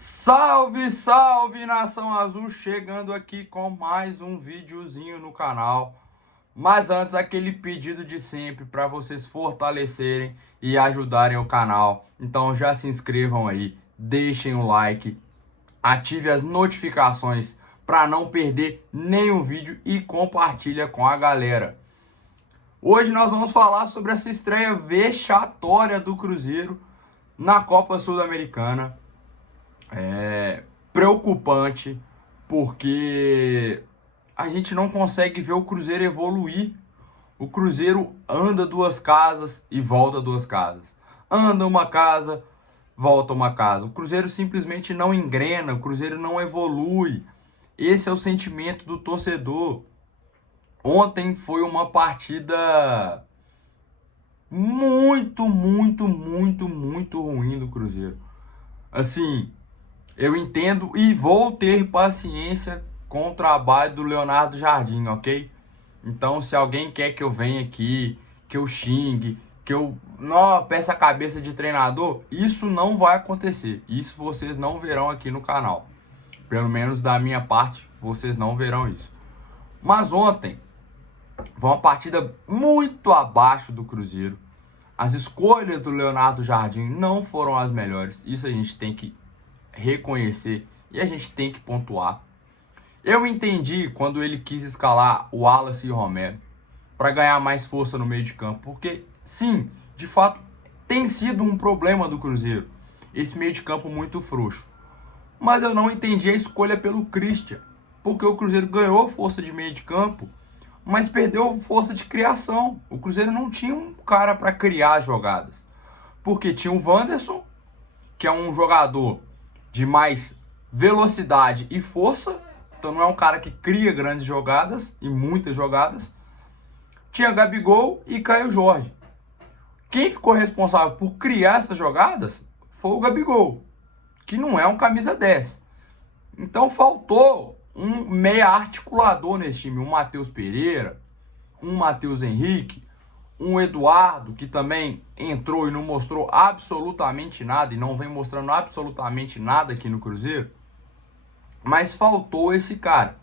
Salve, salve, Nação Azul, chegando aqui com mais um videozinho no canal. Mas antes, aquele pedido de sempre para vocês fortalecerem e ajudarem o canal. Então já se inscrevam aí, deixem o like, ative as notificações para não perder nenhum vídeo e compartilha com a galera. Hoje nós vamos falar sobre essa estreia vexatória do Cruzeiro na Copa Sul-Americana. Preocupante, porque a gente não consegue ver o Cruzeiro evoluir. O Cruzeiro anda duas casas e volta duas casas. Anda uma casa, volta uma casa. O Cruzeiro simplesmente não engrena, o Cruzeiro não evolui. Esse é o sentimento do torcedor. Ontem foi uma partida muito ruim do Cruzeiro. Assim, eu entendo e vou ter paciência com o trabalho do Leonardo Jardim, ok? Então, se alguém quer que eu venha aqui, que eu xingue, que eu peça a cabeça de treinador, isso não vai acontecer. Isso vocês não verão aqui no canal. Pelo menos da minha parte, vocês não verão isso. Mas ontem foi uma partida muito abaixo do Cruzeiro. As escolhas do Leonardo Jardim não foram as melhores. Isso a gente tem que reconhecer e a gente tem que pontuar. Eu entendi quando ele quis escalar o Wallace e o Romero para ganhar mais força no meio de campo, porque sim, de fato tem sido um problema do Cruzeiro esse meio de campo muito frouxo. Mas eu não entendi a escolha pelo Christian, porque o Cruzeiro ganhou força de meio de campo, mas perdeu força de criação. O Cruzeiro não tinha um cara para criar jogadas, porque tinha o Wanderson, que é um jogador de mais velocidade e força, então não é um cara que cria grandes jogadas e muitas jogadas. Tinha Gabigol e Caio Jorge. Quem ficou responsável por criar essas jogadas foi o Gabigol, que não é um camisa 10. Então faltou um meia articulador nesse time, um Matheus Pereira, um Matheus Henrique, um Eduardo, que também entrou e não mostrou absolutamente nada, e não vem mostrando absolutamente nada aqui no Cruzeiro. Mas faltou esse cara.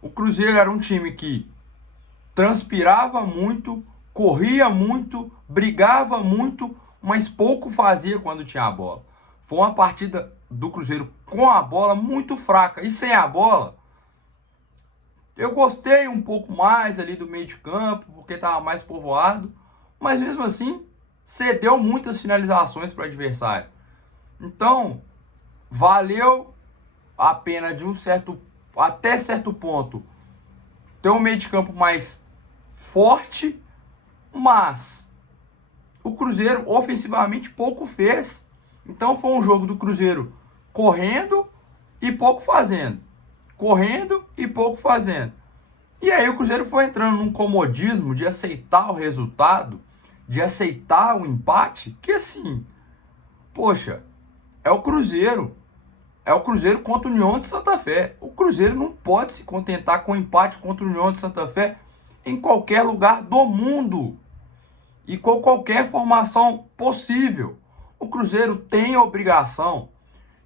O Cruzeiro era um time que transpirava muito, corria muito, brigava muito, mas pouco fazia quando tinha a bola. Foi uma partida do Cruzeiro com a bola muito fraca. E sem a bola, eu gostei um pouco mais ali do meio de campo, porque estava mais povoado, mas mesmo assim cedeu muitas finalizações para o adversário. Então, valeu a pena de até certo ponto ter um meio de campo mais forte, mas o Cruzeiro ofensivamente pouco fez. Então foi um jogo do Cruzeiro correndo e pouco fazendo. Correndo e pouco fazendo. E aí o Cruzeiro foi entrando num comodismo de aceitar o resultado, de aceitar o empate, que assim, poxa, é o Cruzeiro. É o Cruzeiro contra o União de Santa Fé. O Cruzeiro não pode se contentar com o empate contra o União de Santa Fé em qualquer lugar do mundo e com qualquer formação possível. O Cruzeiro tem a obrigação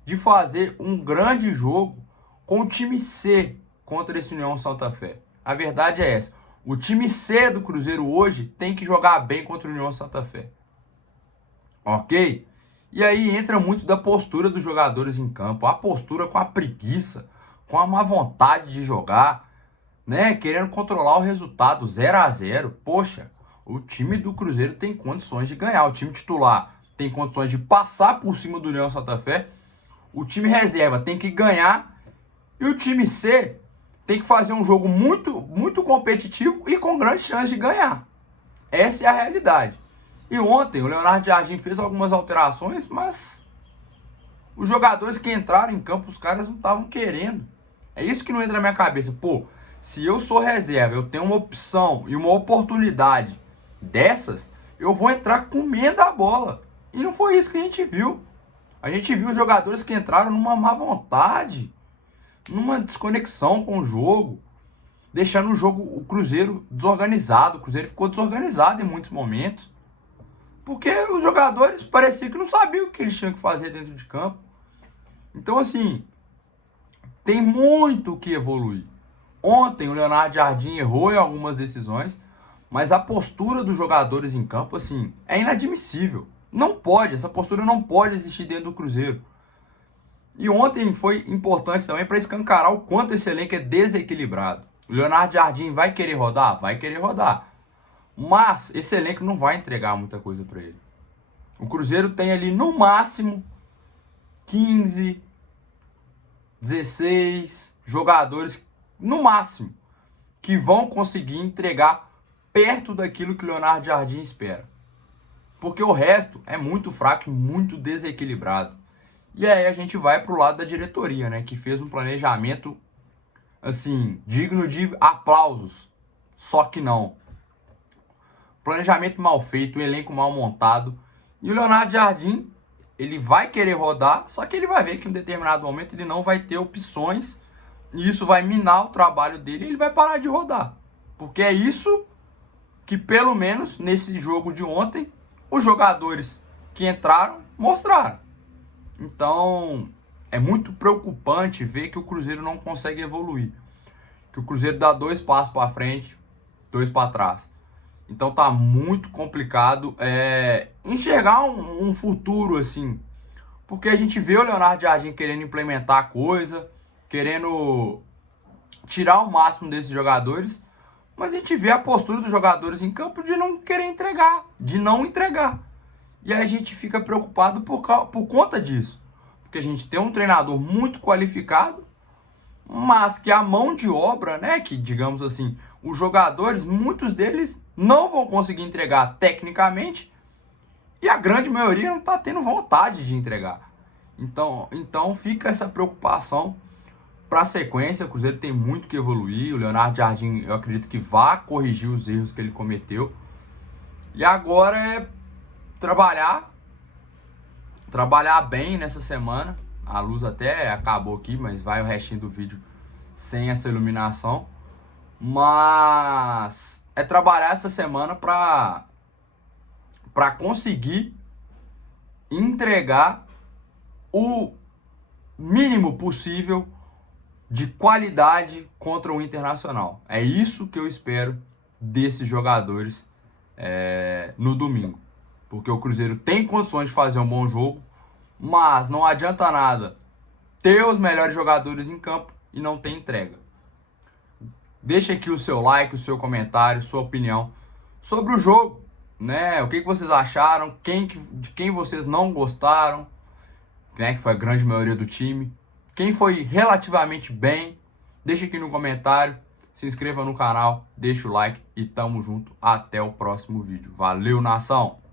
de fazer um grande jogo com o time C contra esse União Santa Fé. A verdade é essa. O time C do Cruzeiro hoje tem que jogar bem contra o União Santa Fé. Ok? E aí entra muito da postura dos jogadores em campo. A postura com a preguiça, com a má vontade de jogar, né? Querendo controlar o resultado 0-0. Poxa, o time do Cruzeiro tem condições de ganhar. O time titular tem condições de passar por cima do União Santa Fé. O time reserva tem que ganhar. E o time C tem que fazer um jogo muito competitivo e com grande chance de ganhar. Essa é a realidade. E ontem o Leonardo Jardim fez algumas alterações, mas os jogadores que entraram em campo, os caras não estavam querendo. É isso que não entra na minha cabeça. Pô, se eu sou reserva, eu tenho uma opção e uma oportunidade dessas, eu vou entrar comendo a bola. E não foi isso que a gente viu. A gente viu os jogadores que entraram numa má vontade, numa desconexão com o jogo, deixando o Cruzeiro desorganizado. O Cruzeiro ficou desorganizado em muitos momentos, porque os jogadores pareciam que não sabiam o que eles tinham que fazer dentro de campo. Então, assim, tem muito que evoluir. Ontem o Leonardo Jardim errou em algumas decisões, mas a postura dos jogadores em campo, assim, é inadmissível. Não pode, essa postura não pode existir dentro do Cruzeiro. E ontem foi importante também para escancarar o quanto esse elenco é desequilibrado. O Leonardo Jardim vai querer rodar? Vai querer rodar. Mas esse elenco não vai entregar muita coisa para ele. O Cruzeiro tem ali no máximo 15, 16 jogadores, no máximo, que vão conseguir entregar perto daquilo que o Leonardo Jardim espera. Porque o resto é muito fraco e muito desequilibrado. E aí a gente vai pro lado da diretoria, né? Que fez um planejamento, assim, digno de aplausos. Só que não. Planejamento mal feito, um elenco mal montado. E o Leonardo Jardim, ele vai querer rodar, só que ele vai ver que em um determinado momento ele não vai ter opções. E isso vai minar o trabalho dele e ele vai parar de rodar. Porque é isso que, pelo menos, nesse jogo de ontem, os jogadores que entraram mostraram. Então, é muito preocupante ver que o Cruzeiro não consegue evoluir. Que o Cruzeiro dá 2 passos para frente, 2 para trás. Então tá muito complicado enxergar um futuro assim. Porque a gente vê o Leonardo Jardim querendo implementar coisa, querendo tirar o máximo desses jogadores, mas a gente vê a postura dos jogadores em campo de não querer entregar, de não entregar. E aí a gente fica preocupado por conta disso. Porque a gente tem um treinador muito qualificado, mas que a mão de obra, né, que digamos assim, os jogadores, muitos deles não vão conseguir entregar tecnicamente e a grande maioria não está tendo vontade de entregar. Então fica essa preocupação para a sequência. O Cruzeiro tem muito que evoluir. O Leonardo Jardim, eu acredito que vá corrigir os erros que ele cometeu. E agora é trabalhar bem nessa semana. A luz até acabou aqui, mas vai o restinho do vídeo sem essa iluminação. Mas é trabalhar essa semana para conseguir entregar o mínimo possível de qualidade contra o Internacional. É isso que eu espero desses jogadores no domingo. Porque o Cruzeiro tem condições de fazer um bom jogo, mas não adianta nada ter os melhores jogadores em campo e não ter entrega. Deixa aqui o seu like, o seu comentário, sua opinião sobre o jogo, né? O que vocês acharam, de quem vocês não gostaram, né? Que foi a grande maioria do time. Quem foi relativamente bem, deixa aqui no comentário, se inscreva no canal, deixa o like e tamo junto até o próximo vídeo. Valeu, nação!